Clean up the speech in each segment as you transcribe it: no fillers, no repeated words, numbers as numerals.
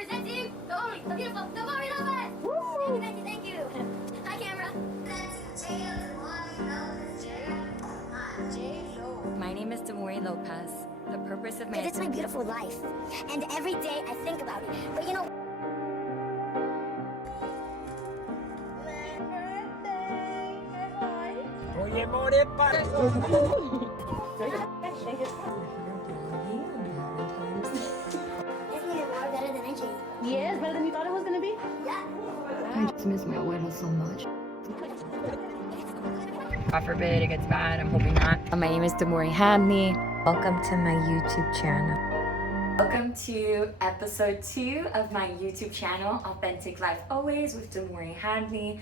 presenting the only, the beautiful, the Mari Lopez. Woo! Thank you, thank you. Hi, camera. My name is Demori Lopez. The purpose of my... It's my beautiful life. And every day I think about it. But you know... Oye, more para. Isn't it more better than NJ? Yeah, it's better than you thought it was gonna be. Yeah. I just miss my abuela so much. God forbid it gets bad. I'm hoping not. My name is Javon Hadley. Welcome to my YouTube channel. Welcome to episode 2 of my YouTube channel, Authentic Life Always with Javon Hadley.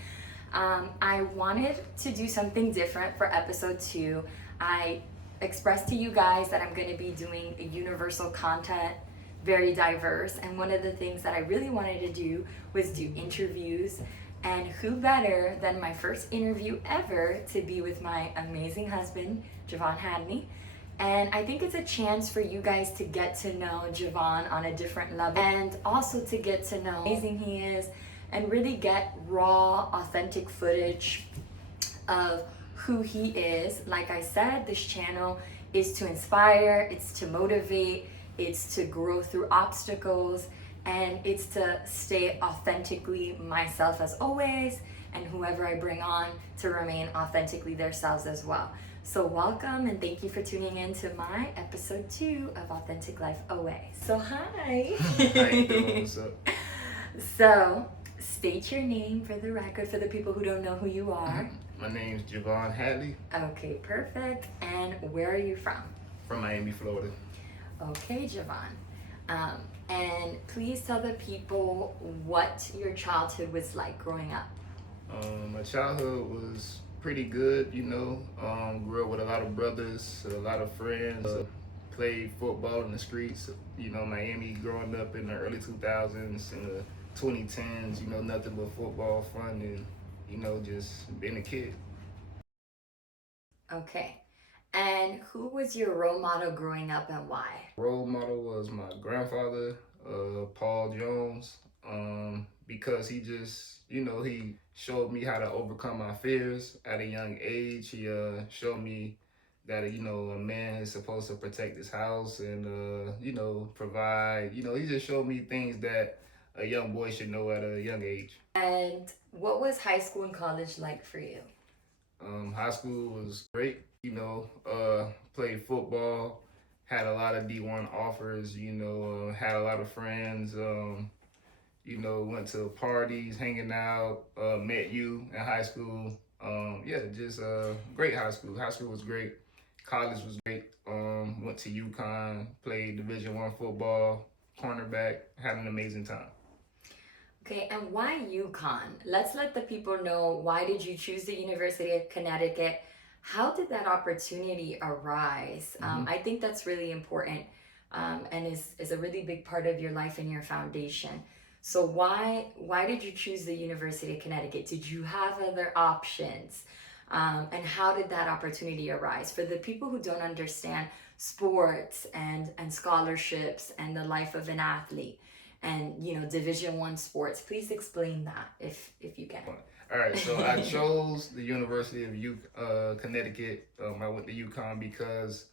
I wanted to do something different for episode 2. I expressed to you guys that I'm going to be doing a universal content, very diverse, and one of the things that I really wanted to do was do interviews. And who better than my first interview ever to be with my amazing husband, Javon Hadley. And I think it's a chance for you guys to get to know Javon on a different level and also to get to know how amazing he is and really get raw, authentic footage of who he is. Like I said, this channel is to inspire, it's to motivate, it's to grow through obstacles, and it's to stay authentically myself as always, and whoever I bring on to remain authentically themselves as well. So welcome and thank you for tuning in to my episode 2 of Authentic Life Always. So hi. How you doing? What's up? So state your name for the record for the people who don't know who you are. My name's Javon Hadley Okay, perfect. And where are you from? from Miami, Florida. Okay, Javon. And please tell the people what your childhood was like growing up. My childhood was pretty good, you know. Grew up with a lot of brothers, a lot of friends. Played football in the streets, you know, Miami growing up in the early 2000s and the 2010s, you know, nothing but football, fun, and, you know, just being a kid. Okay. And who was your role model growing up and why? Role model was my grandfather, Paul Jones, because he just, you know, he showed me how to overcome my fears at a young age. He showed me that, you know, a man is supposed to protect his house and, you know, provide. You know, he just showed me things that a young boy should know at a young age. And what was high school and college like for you? High school was great, you know, played football, had a lot of D1 offers, you know, had a lot of friends, you know, went to parties, hanging out, met you in high school. Yeah, just great high school. High school was great. College was great. Went to UConn, played Division I football, cornerback, had an amazing time. Okay, and why UConn? Let's let the people know, why did you choose the University of Connecticut? How did that opportunity arise? I think that's really important and is a really big part of your life and your foundation. So why did you choose the University of Connecticut? Did you have other options? And how did that opportunity arise? For the people who don't understand sports and scholarships and the life of an athlete, and you know, Division I sports, please explain that if you can. All right, so I chose the University of Connecticut. I went to UConn because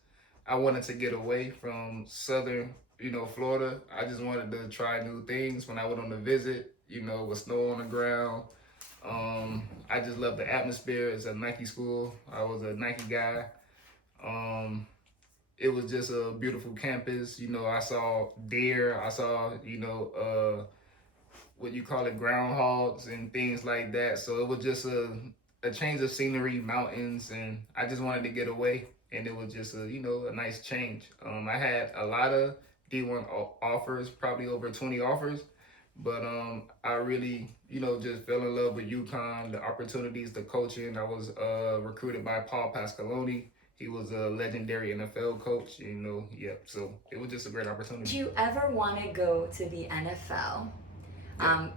I wanted to get away from southern, you know, Florida. I just wanted to try new things. When I went on a visit, you know, with snow on the ground, I just loved the atmosphere. It's a Nike school. I was a Nike guy. It was just a beautiful campus. You know, I saw deer. I saw, you know, what you call it, groundhogs and things like that. So it was just a change of scenery, mountains, and I just wanted to get away. And it was just a, you know, a nice change. I had a lot of D1 offers, probably over 20 offers. But I really, you know, just fell in love with UConn, the opportunities, the coaching. I was recruited by Paul Pasqualoni. He was a legendary NFL coach, you know, yeah. So it was just a great opportunity. Did you ever want to go to the NFL?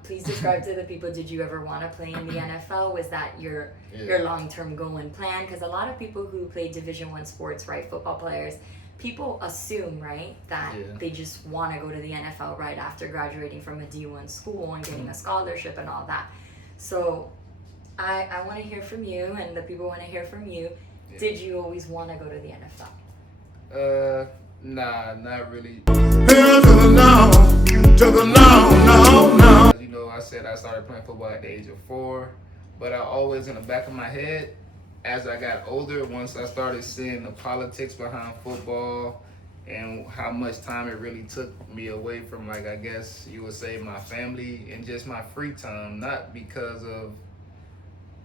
Please describe to the people, did you ever want to play in the NFL? Was that your long-term goal and plan? Because a lot of people who play Division I sports, right, football players, people assume, right, that Yeah. they just want to go to the NFL right after graduating from a D1 school and getting a scholarship and all that. So I want to hear from you, and the people want to hear from you. Yeah. Did you always want to go to the NFL? Nah, not really. Hell to the no, no. You know, I said I started playing football at the age of 4, but I always in the back of my head, as I got older, once I started seeing the politics behind football and how much time it really took me away from, like, I guess you would say, my family and just my free time, not because of,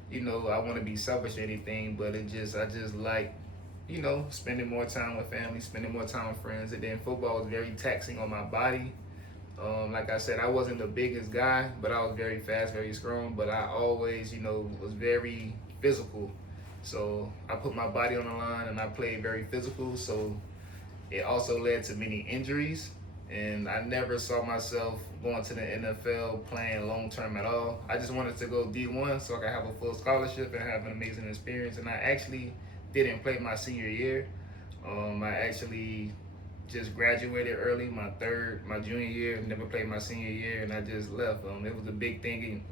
you know, I want to be selfish or anything, but I just like, you know, spending more time with family, spending more time with friends. And then football was very taxing on my body. Like I said, I wasn't the biggest guy, but I was very fast, very strong. But I always, you know, was very physical. So I put my body on the line and I played very physical. So it also led to many injuries. And I never saw myself going to the NFL playing long term at all. I just wanted to go D1 so I could have a full scholarship and have an amazing experience. And I actually didn't play my senior year. I actually just graduated early, my junior year, never played my senior year, and I just left. It was a big thing.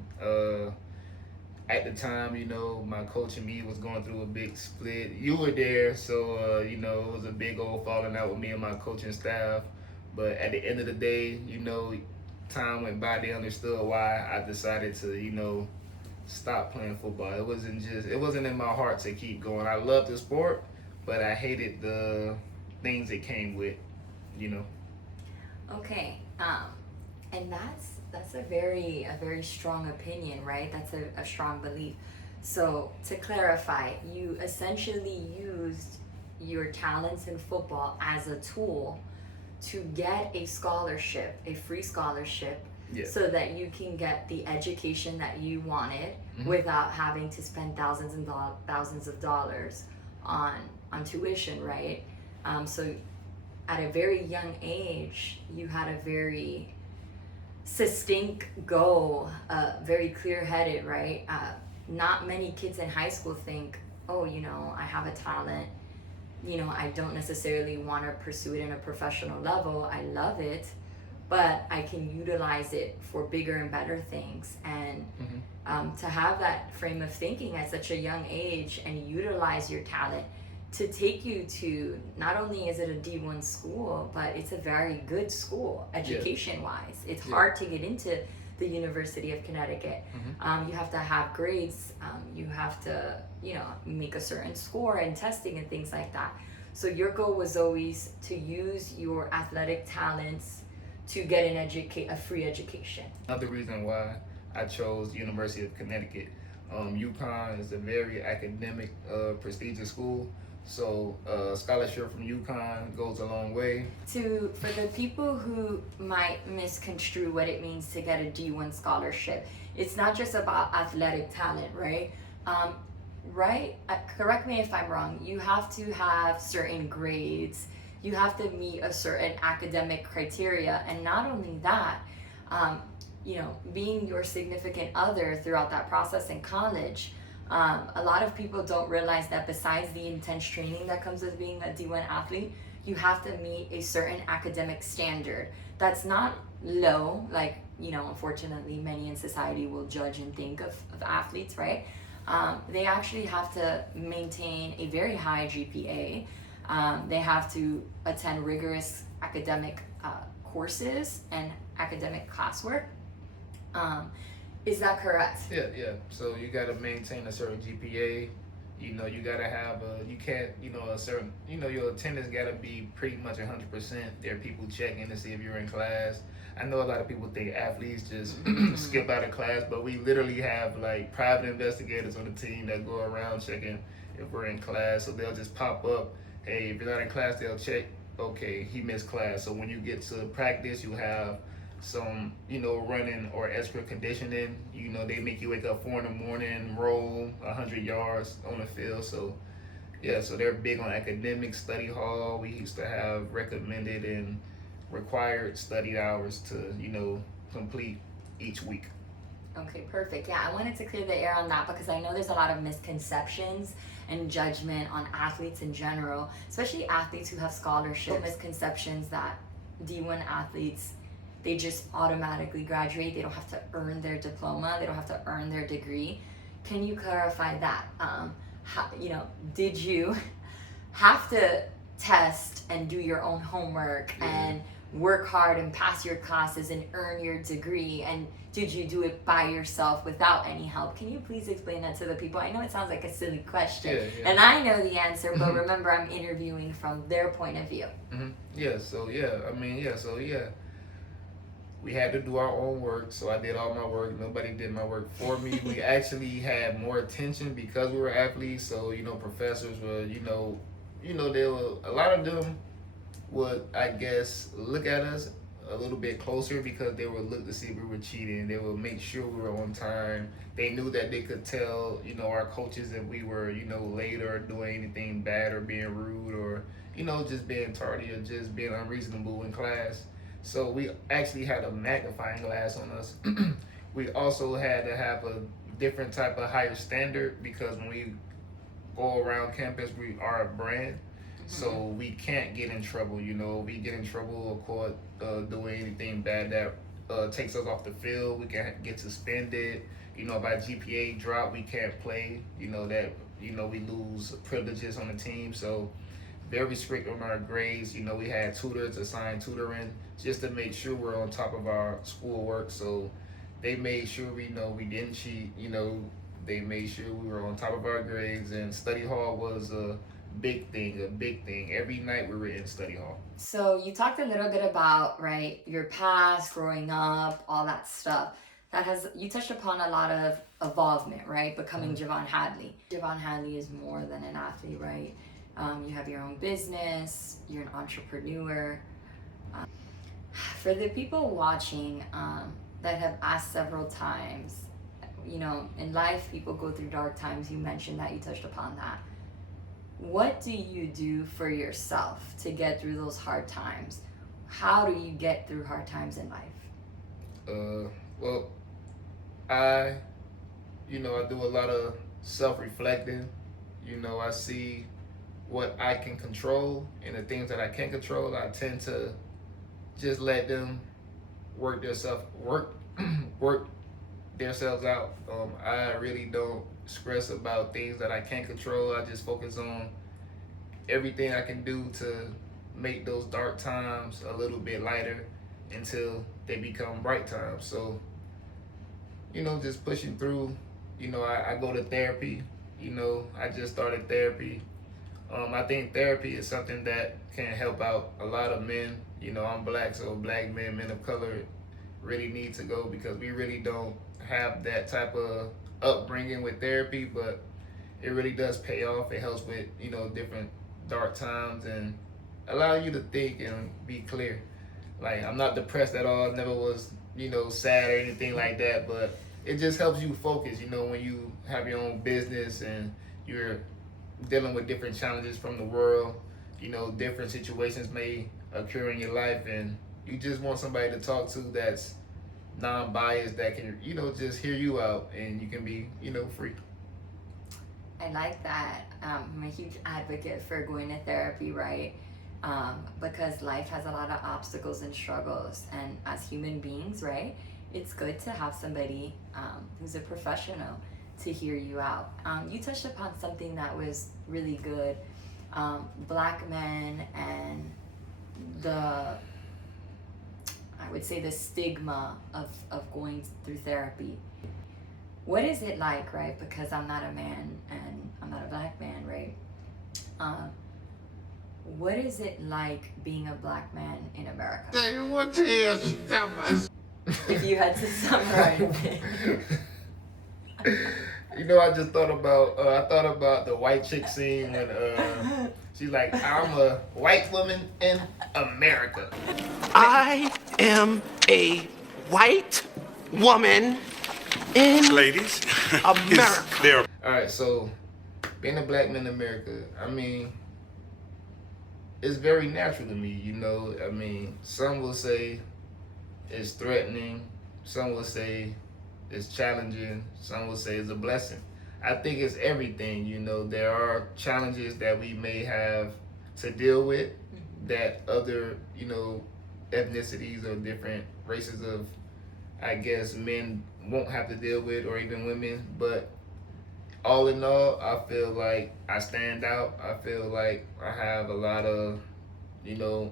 At the time, you know, my coach and me was going through a big split. You were there, so, you know, it was a big old falling out with me and my coaching staff. But at the end of the day, you know, time went by, they understood why I decided to, you know, stop playing football. It wasn't in my heart to keep going. I loved the sport, but I hated the things it came with, you know. Okay, and that's a very strong opinion, right? That's a strong belief. So to clarify, you essentially used your talents in football as a tool to get a scholarship, a free scholarship, Yeah. so that you can get the education that you wanted without having to spend thousands of dollars on tuition, right? So at a very young age, you had a very succinct goal, very clear-headed, right? Not many kids in high school think, oh, you know, I have a talent, you know, I don't necessarily want to pursue it in a professional level. I love it, but I can utilize it for bigger and better things. And to have that frame of thinking at such a young age and utilize your talent to take you to, not only is it a D1 school, but it's a very good school education-wise. It's hard to get into the University of Connecticut. You have to have grades. You have to, you know, make a certain score and testing and things like that. So your goal was always to use your athletic talents to get a free education. Another reason why I chose University of Connecticut. UConn is a very academic, prestigious school. So scholarship from UConn goes a long way. For the people who might misconstrue what it means to get a D1 scholarship, it's not just about athletic talent, right? Right? Correct me if I'm wrong. You have to have certain grades. You have to meet a certain academic criteria. And not only that, you know, being your significant other throughout that process in college, a lot of people don't realize that besides the intense training that comes with being a D1 athlete, you have to meet a certain academic standard that's not low, like, you know, unfortunately many in society will judge and think of athletes, right? They actually have to maintain a very high GPA. They have to attend rigorous academic courses and academic classwork. Is that correct? Yeah. So you got to maintain a certain GPA. You know, you got to have you can't, you know, a certain, you know, your attendance got to be pretty much 100%. There are people checking to see if you're in class. I know a lot of people think athletes just skip out of class, but we literally have like private investigators on the team that go around checking if we're in class. So they'll just pop up, hey, if you're not in class, they'll check, okay, he missed class. So when you get to practice, you have some, you know, running or extra conditioning. You know, they make you wake up 4 a.m, roll 100 yards on the field. So yeah, so they're big on academic study hall. We used to have recommended and required study hours to, you know, complete each week. Okay, perfect. Yeah, I wanted to clear the air on that because I know there's a lot of misconceptions and judgment on athletes in general, especially athletes who have scholarships. Misconceptions that D1 athletes, they just automatically graduate. They don't have to earn their diploma. They don't have to earn their degree. Can you clarify that? Did you have to test and do your own homework and work hard and pass your classes and earn your degree? And did you do it by yourself without any help? Can you please explain that to the people? I know it sounds like a silly question, and I know the answer, but remember, I'm interviewing from their point of view. We had to do our own work, so I did all my work. Nobody did my work for me. We actually had more attention because we were athletes. So professors were, they were, a lot of them would, I guess, look at us a little bit closer because they would look to see if we were cheating. They would make sure we were on time. They knew that they could tell, our coaches if we were, late or doing anything bad or being rude or, just being tardy or just being unreasonable in class. So we actually had a magnifying glass on us. We also had to have a different type of higher standard because when we go around campus, we are a brand. So we can't get in trouble. We get in trouble or caught doing anything bad that takes us off the field. We can get suspended. If our GPA drop, we can't play. We lose privileges on the team. So very strict on our grades. We had tutors assigned tutoring just to make sure we're on top of our schoolwork. So they made sure we didn't cheat. They made sure we were on top of our grades, and study hall was a big thing. Every night we were in study hall. So you talked a little bit about, right, your past, growing up, all that stuff. You touched upon a lot of involvement, right? Becoming Javon Hadley. Javon Hadley is more than an athlete, right? You have your own business, you're an entrepreneur. For the people watching that have asked several times, in life people go through dark times. You mentioned that, you touched upon that. What do you do for yourself to get through those hard times? How do you get through hard times in life? I do a lot of self-reflecting. I see what I can control, and the things that I can't control, I tend to just let them work themselves out. I really don't stress about things that I can't control. I just focus on everything I can do to make those dark times a little bit lighter until they become bright times. So, just pushing through. I go to therapy. I just started therapy. I think therapy is something that can help out a lot of men. I'm black, so black men of color really need to go because we really don't have that type of upbringing with therapy, but it really does pay off. It helps with, different dark times and allow you to think and be clear. Like, I'm not depressed at all, never was, sad or anything like that, but it just helps you focus, when you have your own business and you're dealing with different challenges from the world, different situations may occur in your life, and you just want somebody to talk to that's non-biased, that can, just hear you out, and you can be, free. I like that. I'm a huge advocate for going to therapy, right? Because life has a lot of obstacles and struggles, and as human beings, right, it's good to have somebody who's a professional to hear you out. You touched upon something that was really good. Black men and I would say the stigma of going through therapy. What is it like, right? Because I'm not a man and I'm not a black man, right? What is it like being a black man in America? If you had to summarize it. I just thought about the white chick scene when she's like, I'm a white woman in America. I am a white woman in Ladies, America. All right, so being a black man in America, it's very natural to me, some will say it's threatening, some will say it's challenging, some will say it's a blessing. I think it's everything. You know, there are challenges that we may have to deal with that other, you know, ethnicities or different races of, I guess, men won't have to deal with, or even women. But all in all, I feel like I stand out. I feel like I have a lot of, you know,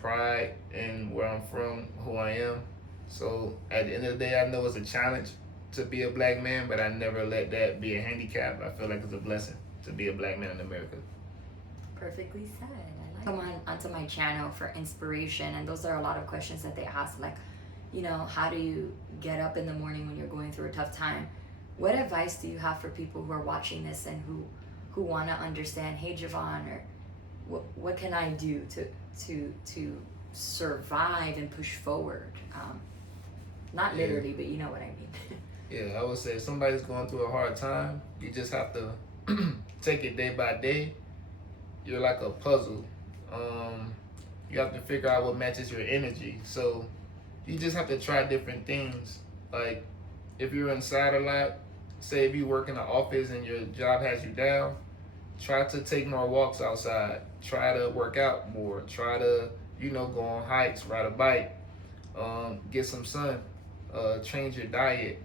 pride in where I'm from, who I am. So at the end of the day, I know it's a challenge to be a black man, but I never let that be a handicap. I feel like it's a blessing to be a black man in America. Perfectly said. I like. Come on onto my channel for inspiration, and those are a lot of questions that they ask, like, you know, how do you get up in the morning when you're going through a tough time? What advice do you have for people who are watching this and who want to understand, hey Javon, or what can I do to survive and push forward? Not literally, but you know what I mean. Yeah, I would say if somebody's going through a hard time, you just have to take it day by day. You're like a puzzle. You have to figure out what matches your energy. So you just have to try different things. Like if you're inside a lot, say if you work in an office and your job has you down, try to take more walks outside. Try to work out more. Try to, you know, go on hikes, ride a bike, get some sun, change your diet.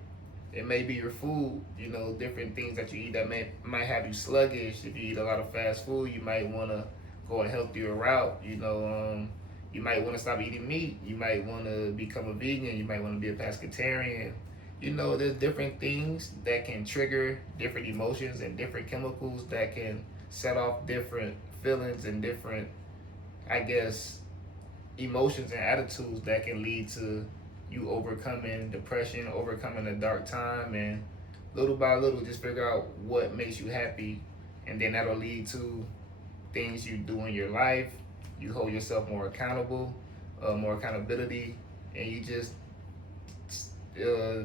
It may be your food, you know, different things that you eat that might have you sluggish. If you eat a lot of fast food, you might want to go a healthier route. You know, you might want to stop eating meat. You might want to become a vegan. You might want to be a pescatarian. You know, there's different things that can trigger different emotions and different chemicals that can set off different feelings and different, I guess, emotions and attitudes that can lead to you overcoming depression, overcoming a dark time, and little by little just figure out what makes you happy, and then that'll lead to things you do in your life. You hold yourself more accountable, more accountability, and you just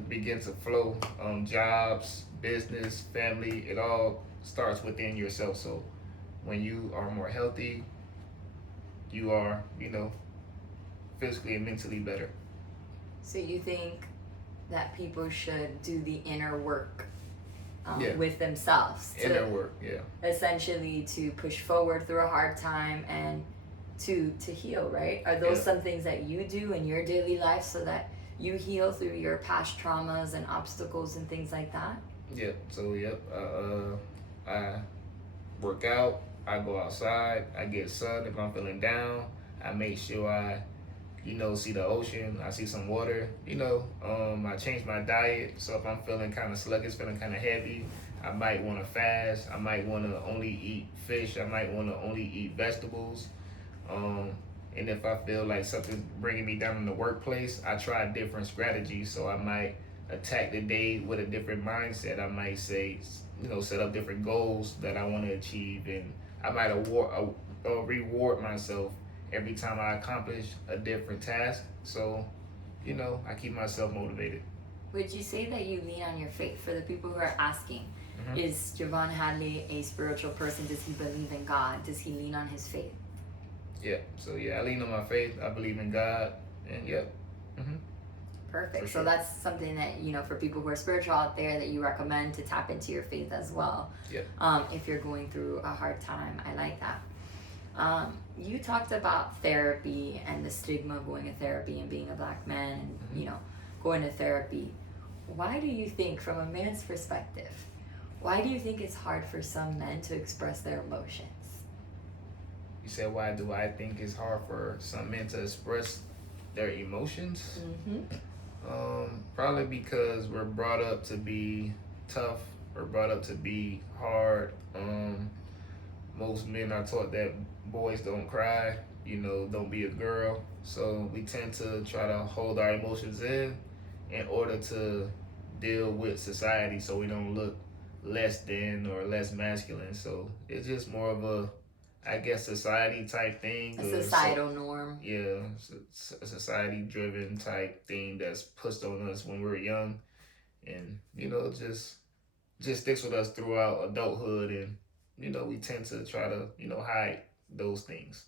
begin to flow. Jobs, business, family, it all starts within yourself. So when you are more healthy, you are, you know, physically and mentally better. So you think that people should do the inner work with themselves, inner work, yeah, essentially to push forward through a hard time and to heal, right? Are those some things that you do in your daily life so that you heal through your past traumas and obstacles and things like that? So I work out, I go outside, I get sun if I'm feeling down. I make sure I, you know, see the ocean, I see some water, you know. I change my diet. So if I'm feeling kind of sluggish, feeling kind of heavy, I might want to fast. I might want to only eat fish. I might want to only eat vegetables. And if I feel like something's bringing me down in the workplace, I try different strategies. So I might attack the day with a different mindset. I might say, you know, set up different goals that I want to achieve, and I might reward myself every time I accomplish a different task. So, you know, I keep myself motivated. Would you say that you lean on your faith? For the people who are asking, is Javon Hadley a spiritual person? Does he believe in God? Does he lean on his faith? Yeah, so I lean on my faith. I believe in God, and Perfect. Sure. So that's something that, you know, for people who are spiritual out there, that you recommend to tap into your faith as well. If you're going through a hard time. I like that. You talked about therapy and the stigma of going to therapy and being a black man and, you know, going to therapy. Why do you think, from a man's perspective, why do you think it's hard for some men to express their emotions? You said, why do I think it's hard for some men to express their emotions? Probably because we're brought up to be tough. We're brought up to be hard. Most men are taught that boys don't cry, you know, don't be a girl. So we tend to try to hold our emotions in order to deal with society, so we don't look less than or less masculine. So it's just more of a, I guess, society type thing. A societal norm. Yeah, it's a society driven type thing that's pushed on us when we're young, and you know, just sticks with us throughout adulthood, and you know, we tend to try to, you know, hide those things.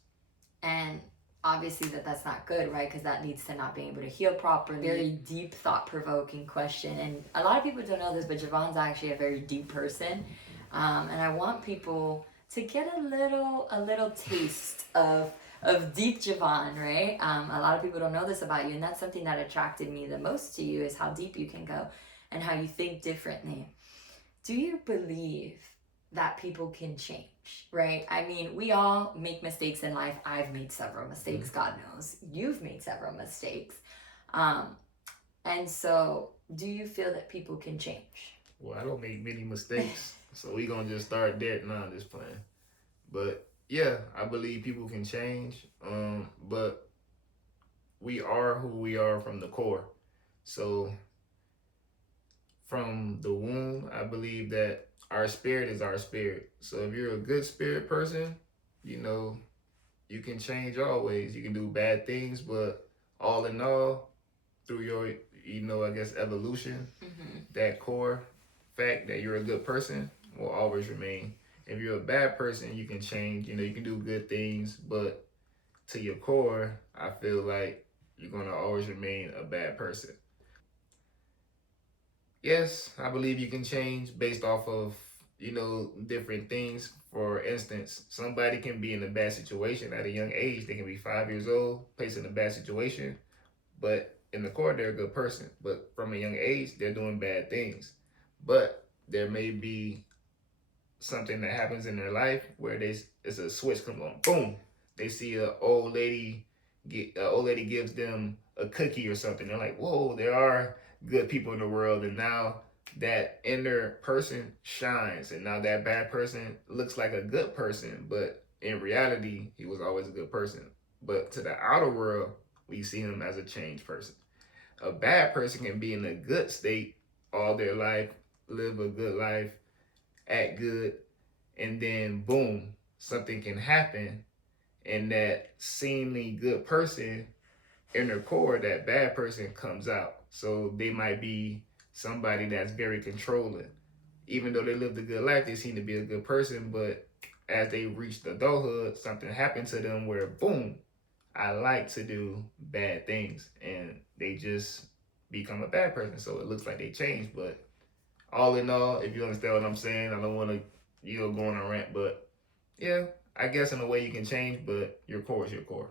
And obviously that's not good, right? Because that leads to not being able to heal properly. Very deep, thought-provoking question. And a lot of people don't know this, but Javon's actually a very deep person. And I want people to get a little taste of deep Javon, right? A lot of people don't know this about you, and that's something that attracted me the most to you, is how deep you can go and how you think differently. Do you believe that people can change, right? I mean, we all make mistakes in life. I've made several mistakes, God knows. You've made several mistakes. And so, do you feel that people can change? Well, I don't make many mistakes, so we gonna just start there. No, I'm just playing. But yeah, I believe people can change. But we are who we are from the core. So from the womb, I believe that our spirit is our spirit. So if you're a good spirit person, you know, you can change always. You can do bad things, but all in all, through your, you know, I guess evolution, that core fact that you're a good person will always remain. If you're a bad person, you can change. You know, you can do good things, but to your core, I feel like you're gonna always remain a bad person. Yes, I believe you can change based off of, you know, different things. For instance, somebody can be in a bad situation at a young age. They can be 5 years old, placed in a bad situation, but in the core, they're a good person. But from a young age, they're doing bad things. But there may be something that happens in their life where it's a switch comes on, boom. They see an old lady gives them a cookie or something. They're like, whoa, there are good people in the world, and now that inner person shines, and now that bad person looks like a good person, but in reality, he was always a good person. But to the outer world, we see him as a changed person. A bad person can be in a good state all their life, live a good life, act good, and then boom, something can happen, and that seemingly good person, in their core, that bad person comes out. So they might be somebody that's very controlling. Even though they lived a good life, they seem to be a good person, but as they reached adulthood, something happened to them where boom, I like to do bad things, and they just become a bad person. So it looks like they changed, but all in all, if you understand what I'm saying, I don't want to, you know, go on a rant, but yeah, I guess in a way you can change, but your core is your core.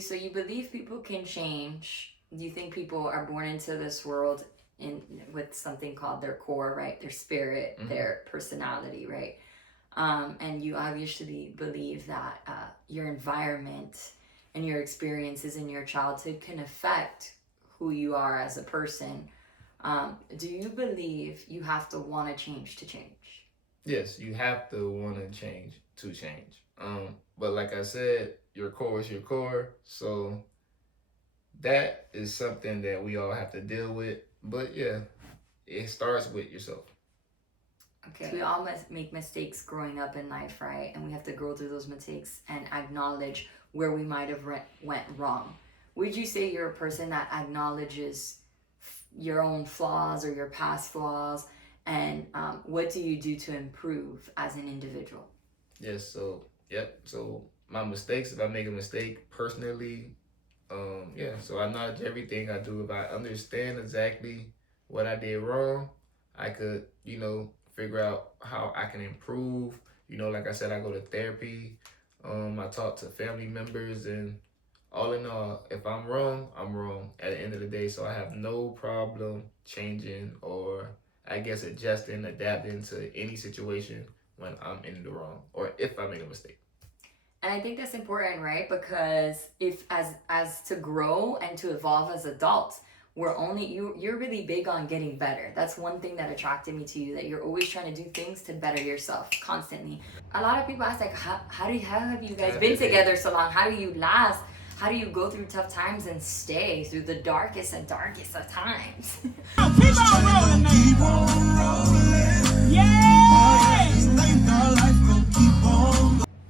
So you believe people can change. Do you think people are born into this world with something called their core, right? Their spirit, their personality, right? And you obviously believe that your environment and your experiences in your childhood can affect who you are as a person. Do you believe you have to want to change to change? Yes, you have to want to change to change. But like I said, your core is your core. So that is something that we all have to deal with. But yeah, it starts with yourself. Okay. We all must make mistakes growing up in life, right? And we have to grow through those mistakes and acknowledge where we might have went wrong. Would you say you're a person that acknowledges your own flaws or your past flaws? And what do you do to improve as an individual? Yes, so, yep. So my mistakes, if I make a mistake personally, so I acknowledge everything I do. If I understand exactly what I did wrong, I could, you know, figure out how I can improve. You know, like I said, I go to therapy. I talk to family members, and all in all, if I'm wrong, I'm wrong at the end of the day. So I have no problem changing, or I guess adjusting, adapting to any situation when I'm in the wrong, or if I make a mistake. And I think that's important, right? Because if as to grow and to evolve as adults, you're really big on getting better. That's one thing that attracted me to you, that you're always trying to do things to better yourself constantly. A lot of people ask, like, how have you guys been together so long? How do you last? How do you go through tough times and stay through the darkest of times? Keep on rolling. Yeah!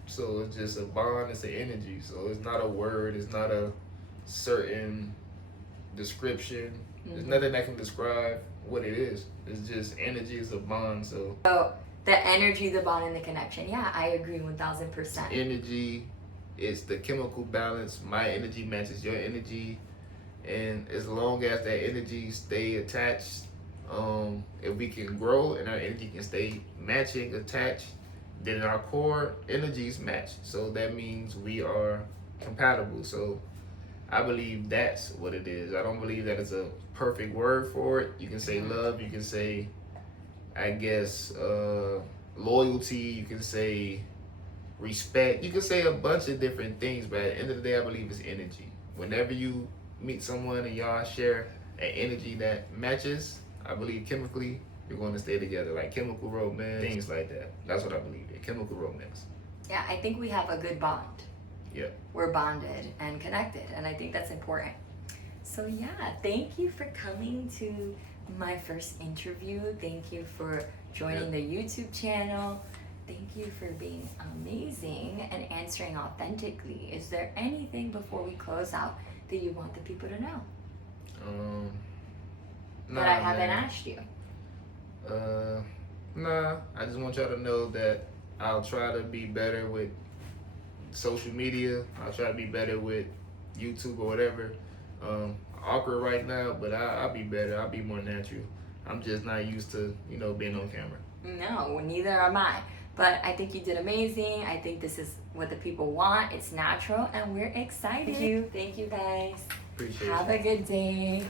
So it's just a bond, it's an energy. So it's not a word, it's not a certain description. There's nothing that can describe what it is. It's just energy, it's a bond. So the energy, the bond, and the connection. Yeah, I agree 1000%. energy, It's the chemical balance. My energy matches your energy, and as long as that energy stay attached, if we can grow and our energy can stay matching, attached, then our core energies match. So that means we are compatible. So I believe that's what it is. I don't believe that it's a perfect word for it. You can say love, you can say, I guess, loyalty, you can say respect, you can say a bunch of different things, but at the end of the day, I believe it's energy. Whenever you meet someone and y'all share an energy that matches, I believe chemically, you're going to stay together, like chemical romance, things like that. That's what I believe in, chemical romance. Yeah, I think we have a good bond. Yeah. We're bonded and connected, and I think that's important. So yeah, thank you for coming to my first interview. Thank you for joining the YouTube channel. Thank you for being amazing and answering authentically. Is there anything before we close out that you want the people to know? That I haven't asked you? Nah, I just want y'all to know that I'll try to be better with social media. I'll try to be better with YouTube or whatever. Awkward right now, but I'll be better. I'll be more natural. I'm just not used to, being on camera. No, neither am I. But I think you did amazing. I think this is what the people want. It's natural, and we're excited. Thank you guys. Appreciate Have you. a good day.